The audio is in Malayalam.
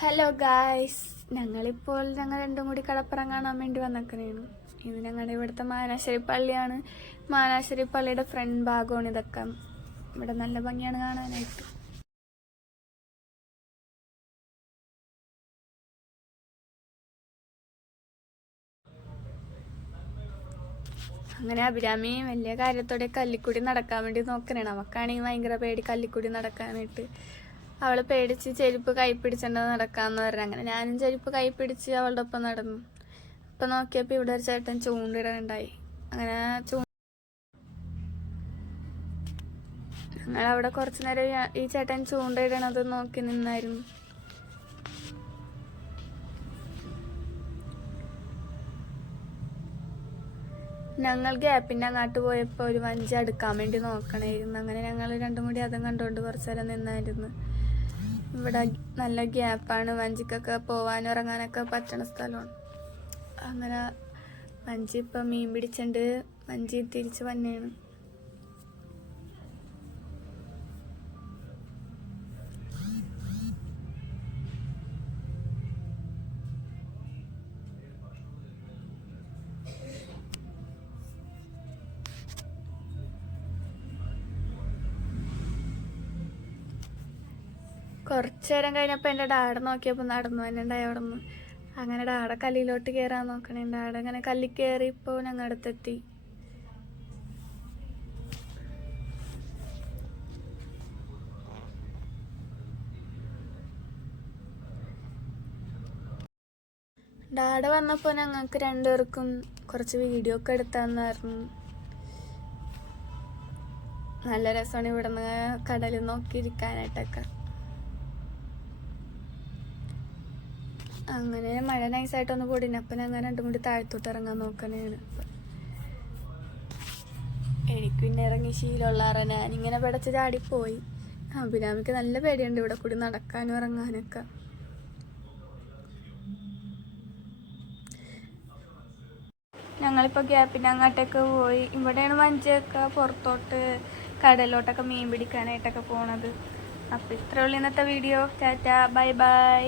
ഹലോ ഗായ്സ്, ഞങ്ങൾ രണ്ടും കൂടി കടപ്പുറം കാണാൻ വേണ്ടി വന്നേക്കണേണ്. ഇത് ഞങ്ങളുടെ ഇവിടുത്തെ മാനാശ്ശേരി പള്ളിയാണ്. മാനാശ്ശേരി പള്ളിയുടെ ഫ്രണ്ട് ഭാഗമാണ് ഇതൊക്കെ. ഇവിടെ നല്ല ഭംഗിയാണ് കാണാനായിട്ട്. അങ്ങനെ അഭിരാമി വലിയ കാര്യത്തോടെ കല്ലിക്കൂടി നടക്കാൻ വേണ്ടി നോക്കണേണ്. അവക്കാണെങ്കിൽ ഭയങ്കര പേടി കല്ലിക്കൂടി നടക്കാനായിട്ട്. അവൾ പേടിച്ച് ചെരുപ്പ് കൈ പിടിച്ചിട്ട് നടക്കാമെന്ന് പറഞ്ഞു. അങ്ങനെ ഞാനും ചെരുപ്പ് കൈ പിടിച്ച് അവളുടെ ഒപ്പം നടന്നു. ഇപ്പം നോക്കിയപ്പോൾ ഇവിടെ ഒരു ചേട്ടൻ ചൂണ്ടിടണ്ടായി. അങ്ങനെ ഞങ്ങളവിടെ കുറച്ചു നേരം ഈ ചേട്ടൻ ചൂണ്ടിടണത് നോക്കി നിന്നായിരുന്നു. ഞങ്ങൾ ഗ്യാപ്പിൻ്റെ അങ്ങോട്ട് പോയപ്പോൾ ഒരു വഞ്ചി അടുക്കാൻ വേണ്ടി നോക്കണമായിരുന്നു. അങ്ങനെ ഞങ്ങൾ രണ്ടും കൂടി അതും കണ്ടുകൊണ്ട് കുറച്ചു നേരം നിന്നായിരുന്നു. ഇവിടെ നല്ല ഗ്യാപ്പാണ്, വഞ്ചിക്കൊക്കെ പോവാനും ഇറങ്ങാനൊക്കെ പറ്റണ സ്ഥലമാണ്. അങ്ങനെ വഞ്ചി ഇപ്പം മീൻ പിടിച്ചിട്ടുണ്ട്. വഞ്ചി തിരിച്ച് വന്നെയാണ്. കുറച്ചു നേരം കഴിഞ്ഞപ്പോൾ എൻ്റെ ഡാഡ നോക്കിയപ്പോൾ നടന്നു തന്നെ അവിടെ നിന്ന്. അങ്ങനെ ഡാഡ കല്ലിലോട്ട് കയറാൻ നോക്കണേ. ഡാഡ അങ്ങനെ കല്ലിൽ കയറി ഇപ്പോൾ ഞങ്ങൾ അടുത്തെത്തി. ഡാഡ വന്നപ്പോൾ ഞങ്ങൾക്ക് രണ്ടുപേർക്കും കുറച്ച് വീഡിയോ ഒക്കെ എടുത്താന്നായിരുന്നു. നല്ല രസമാണ് ഇവിടുന്ന് കടൽ നോക്കിയിരിക്കാനായിട്ടൊക്കെ. അങ്ങനെ മഴ നൈസായിട്ടൊന്ന് പൊടിന്. അപ്പം ഞങ്ങൾ രണ്ടും കൂടി താഴത്തോട്ട് ഇറങ്ങാൻ നോക്കണേണ്. എനിക്ക് പിന്നെ ഇറങ്ങി ശീലമുള്ള ഞാനിങ്ങനെ പിടച്ച് ചാടിപ്പോയി. അഭിരാമിക്ക് നല്ല പേടിയുണ്ട് ഇവിടെ കൂടി നടക്കാനും ഇറങ്ങാനൊക്കെ. ഞങ്ങളിപ്പോൾ ഗ്യാപ്പിൻ്റെ അങ്ങോട്ടേക്ക് പോയി. ഇവിടെയാണ് വഞ്ചിയൊക്കെ പുറത്തോട്ട് കടലിലോട്ടൊക്കെ മീൻ പിടിക്കാനായിട്ടൊക്കെ പോണത്. അപ്പോൾ ഇത്രയുള്ള ഇന്നത്തെ വീഡിയോ. Tata, bye bye.